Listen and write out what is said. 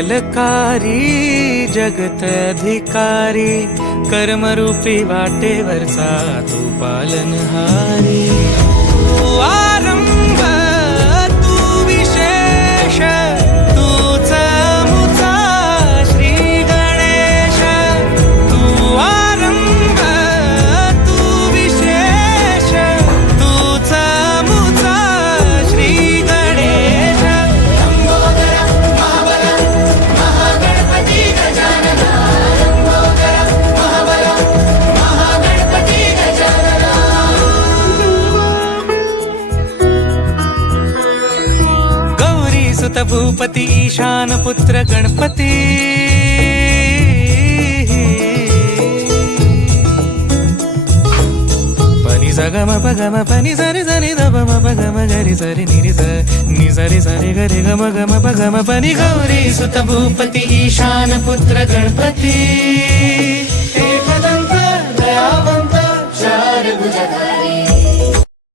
मंगलकारी जगत अधिकारी कर्मरूपी वाटेवरचा तू पालनहारी तू आरंभ तू विशेष तूच मुचा श्री गणेश तू आरंभ तू विशेष तूच मुचा श्री गणेश सुत भूपती ईशान पुत्र गणपती पनी सगम पगम पनी सरी सरी दब पगम गरी सरी निरी नि सरी सरी गरी गम गम पगम पनी गौरी सुत भूपती ईशान पुत्र गणपती